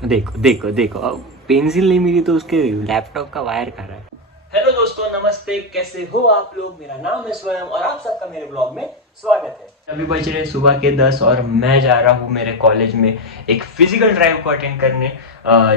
देखो देखो देखो, अब पेंसिल नहीं मिली तो उसके लैपटॉप का वायर कहाँ रहा है। हेलो दोस्तों, नमस्ते, कैसे हो आप लोग। मेरा नाम है स्वयं और आप सबका मेरे ब्लॉग में स्वागत है। अभी बज रहे सुबह के 10 और मैं जा रहा हूँ मेरे कॉलेज में एक फिजिकल ड्राइव को अटेंड करने।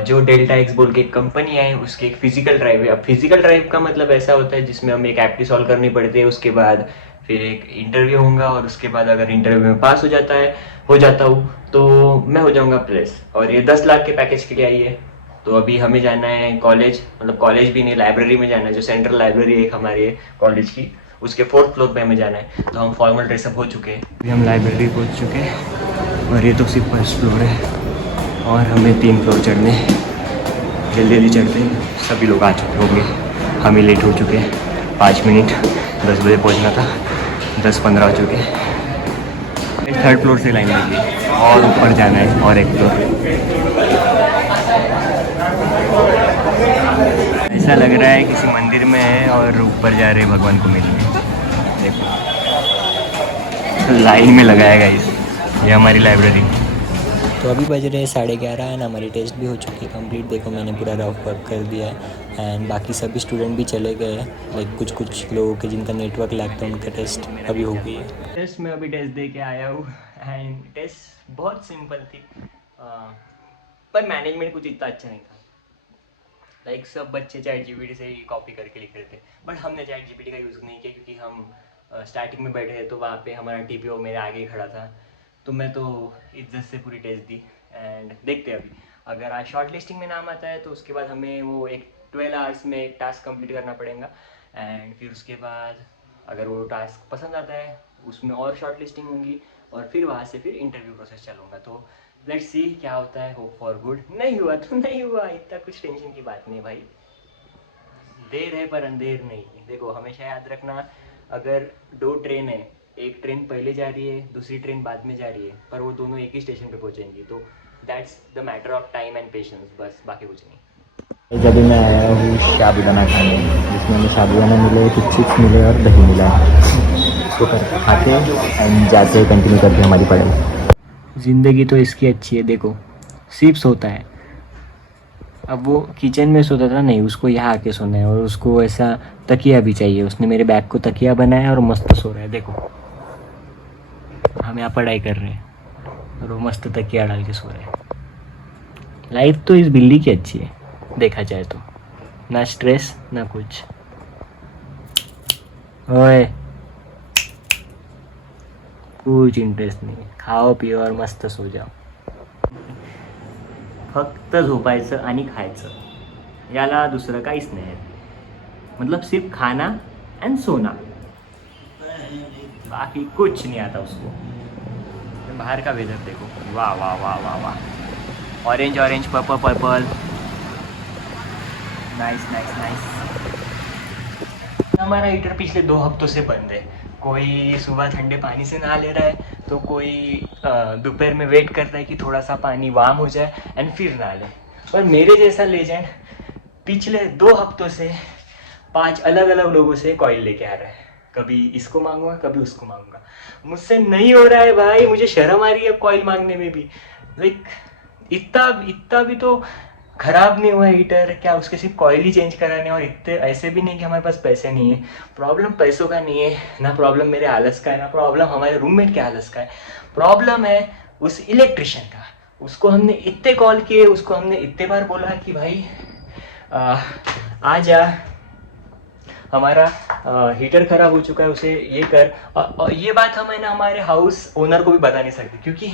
जो डेल्टा एक्स बोल के एक कंपनी है, उसकी एक फिजिकल ड्राइव है। अब फिजिकल ड्राइव का मतलब ऐसा होता है जिसमें हमें एक एक्टिव सॉल्व करनी पड़ती है, उसके बाद फिर एक इंटरव्यू होगा और उसके बाद अगर इंटरव्यू में पास हो जाता हूँ तो मैं हो जाऊँगा प्लेस। और ये 10 लाख के पैकेज के लिए आई है। तो अभी हमें जाना है कॉलेज, मतलब कॉलेज भी नहीं, लाइब्रेरी में जाना है, जो सेंट्रल लाइब्रेरी है एक हमारी है कॉलेज की, उसके 4th फ्लोर पे हमें जाना है। तो हम फॉर्मल ड्रेसअप हो चुके हैं, अभी हम लाइब्रेरी पहुंच चुके हैं और ये तो सिर्फ 1st फ्लोर है और हमें 3 फ्लोर चढ़ने। जल्दी जल्दी चढ़ते हैं, सभी लोग आ चुके होंगे, हम ही लेट हो चुके हैं 5 मिनट। 10 बजे पहुंचना था, 10:15 हो चुके हैं। 3rd फ्लोर से लाइन लगी है और ऊपर जाना है और 1 फ्लोर। ऐसा लग रहा है किसी मंदिर में है और ऊपर जा रहे हैं भगवान को मिलने। देखो लाइन में लगाया गाइस, ये हमारी लाइब्रेरी। तो अभी बज रहे 11:30 एंड हमारी टेस्ट भी हो चुकी है कंप्लीट। देखो मैंने पूरा रफ वर्क कर दिया है एंड बाकी सभी स्टूडेंट भी चले गए हैं। लाइक कुछ लोगों के जिनका नेटवर्क लैग था उनका टेस्ट अभी हो गई है। टेस्ट में अभी टेस्ट दे के आया हूँ एंड टेस्ट बहुत सिंपल थी। पर मैनेजमेंट कुछ इतना अच्छा नहीं था। लाइक सब बच्चे चैट जीपीटी से ही कॉपी करके लिख रहे थे, बट हमने चैट जीपीटी का यूज़ नहीं किया क्योंकि हम स्टार्टिंग में बैठे थे तो वहाँ पे हमारा टीपीओ मेरे आगे ही खड़ा था। तो मैं तो इज्जत से पूरी टेस्ट दी एंड देखते हैं अभी। अगर आज शॉर्ट लिस्टिंग में नाम आता है तो उसके बाद हमें वो एक 12 आवर्स में एक टास्क कंप्लीट करना पड़ेगा एंड फिर उसके बाद अगर वो टास्क पसंद आता है उसमें और शॉर्ट लिस्टिंग होंगी और फिर वहाँ से फिर इंटरव्यू प्रोसेस चलूँगा। तो लेट्स सी क्या होता है। Hope for good. नहीं हुआ तो नहीं हुआ, इतना कुछ टेंशन की बात नहीं भाई। देर है पर अंधेर नहीं। देखो हमेशा याद रखना, अगर 2 ट्रेन है, एक ट्रेन पहले जा रही है दूसरी ट्रेन बाद में जा रही है, पर वो दोनों एक ही स्टेशन पे पहुंचेंगी। तो that's the matter of time and patience, बस बाकी कुछ नहीं। जब मैं आया हूँ साबूदाना खाने, जिसमें हमें साबूदाना मिले, कुछ चिप्स मिले और दही मिला। इसको करके खाते एंड जाते कंटिन्यू करते हमारी पढ़ाई। ज़िंदगी तो इसकी अच्छी है। देखो सिर्फ सोता है, अब वो किचन में सोता था नहीं, उसको यहाँ आके सोना है और उसको ऐसा तकिया भी चाहिए। उसने मेरे बैग को तकिया बनाया और मस्त सो रहा है। देखो हम यहाँ पढ़ाई कर रहे हैं और वो मस्त तकिया डाल के सो रहे हैं। लाइफ तो इस बिल्ली की अच्छी है देखा जाए तो, ना स्ट्रेस ना कुछ। ओए कुछ इंटरेस्ट नहीं, खाओ पिओ और मस्त सो जाओ। फक्त झोपायचं आणि खायचं, याला दुसरं काहीच नाही आहे। मतलब सिर्फ खाना एंड सोना, बाकी कुछ नहीं आता उसको। बाहर का वेदर देखो, वाह वाह वाह वाह वाह, orange orange purple purple, nice nice nice. हमारा हीटर पिछले 2 हफ्तों से बंद है। कोई सुबह ठंडे पानी से नहा ले रहा है तो कोई दोपहर में वेट कर रहा है कि थोड़ा सा पानी वार्म हो जाए एंड फिर नहा ले। पर मेरे जैसा लेजेंड पिछले 2 हफ्तों से 5 अलग अलग लोगों से कॉइल लेके आ रहा है। कभी इसको मांगूंगा कभी उसको मांगूंगा, मुझसे नहीं हो रहा है भाई। मुझे शर्म आ रही है कॉइल मांगने में भी। लाइक इतना इतना भी तो खराब नहीं हुआ है हीटर, क्या उसके सिर्फ कॉइल ही चेंज कराने। और इतने ऐसे भी नहीं कि हमारे पास पैसे नहीं है। प्रॉब्लम पैसों का नहीं है ना, प्रॉब्लम मेरे आलस का है ना, प्रॉब्लम हमारे रूममेट के आलस का है। प्रॉब्लम है उस इलेक्ट्रिशियन का। उसको हमने इतने कॉल किए, उसको हमने इतने बार बोला कि भाई आ जा, हमारा हीटर ख़राब हो चुका है, उसे ये कर। और ये बात हम है ना हमारे हाउस ओनर को भी बता नहीं सकते क्योंकि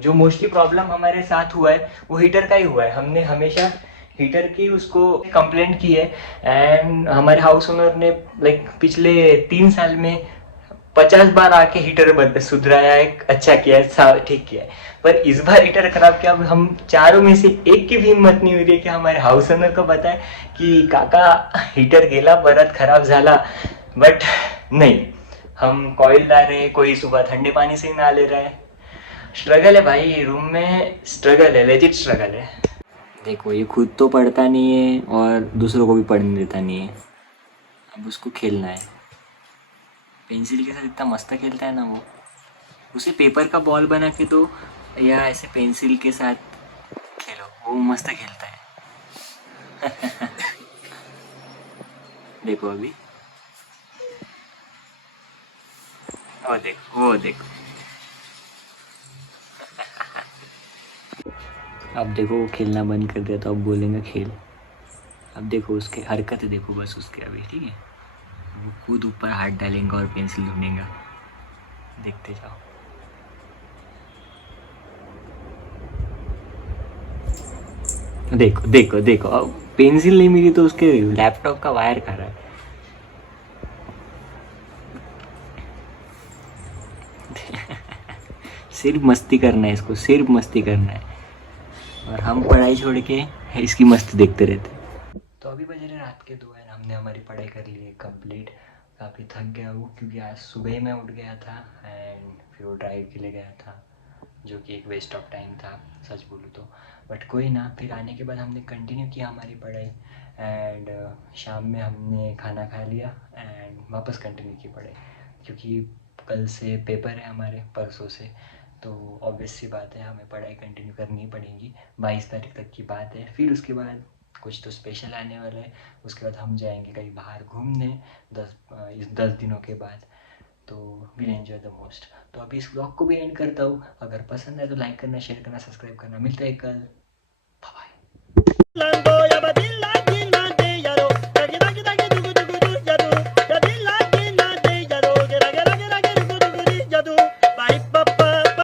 जो मोस्टली प्रॉब्लम हमारे साथ हुआ है वो हीटर का ही हुआ है। हमने हमेशा हीटर की उसको कंप्लेंट की है एंड हमारे हाउस ओनर ने लाइक पिछले 3 साल में 50 बार आके हीटर सुधराया है, अच्छा किया है, ठीक किया है। पर इस बार हीटर खराब किया। अब हम चारों में से एक की भी हिम्मत नहीं हुई कि हमारे हाउस ओनर को बताए कि काका हीटर गेला परत खराब झाला। बट नहीं, हम कॉइल ला रहे हैं, कोई सुबह ठंडे पानी से ही नहा ले रहा है। स्ट्रगल है भाई, रूम में स्ट्रगल है, लेजिट स्ट्रगल है। देखो ये खुद तो पढ़ता नहीं है और दूसरों को भी पढ़ने देता नहीं है। अब उसको खेलना है, पेंसिल के साथ इतना मस्त खेलता है ना वो। उसे पेपर का बॉल बना के दो या ऐसे पेंसिल के साथ वो मस्त खेलता है। देखो अभी, वो देखो, वो देखो। अब देखो वो खेलना बंद कर दिया तो अब बोलेंगे खेल। अब देखो उसके हरकतें देखो बस उसके अभी, ठीक है। वो खुद ऊपर हाथ डालेंगे और पेंसिल ढूंढेगा। देखते जाओ। देखो देखो देखो, अब पेंसिल नहीं मिली तो उसके लैपटॉप का वायर खा रहा है। सिर्फ मस्ती करना है इसको, सिर्फ मस्ती करना है, और हम पढ़ाई छोड़ के इसकी मस्ती देखते रहते हैं। तो अभी बज रहे रात के 2 एंड हमने हमारी पढ़ाई कर ली है कंप्लीट। काफ़ी थक गया वो, क्योंकि आज सुबह ही मैं उठ गया था एंड फिर वो ड्राइव के लिए गया था, जो कि एक वेस्ट ऑफ टाइम था सच बोलूँ तो। बट कोई ना, फिर आने के बाद हमने कंटिन्यू किया हमारी पढ़ाई एंड शाम में हमने खाना खा लिया एंड वापस कंटिन्यू की पढ़ाई, क्योंकि कल से पेपर है हमारे, परसों से। तो ऑब्वियस सी बात है हमें पढ़ाई कंटिन्यू करनी ही पड़ेगी। 22 तारीख तक की बात है, फिर उसके बाद कुछ तो स्पेशल आने वाला है। उसके बाद हम जाएंगे कहीं बाहर घूमने इस 10 दिनों के बाद। तो विल एंजॉय द मोस्ट। तो अभी इस ब्लॉग को भी एंड करता हूँ। अगर पसंद है तो लाइक करना, शेयर करना, सब्सक्राइब करना। मिलता है कल।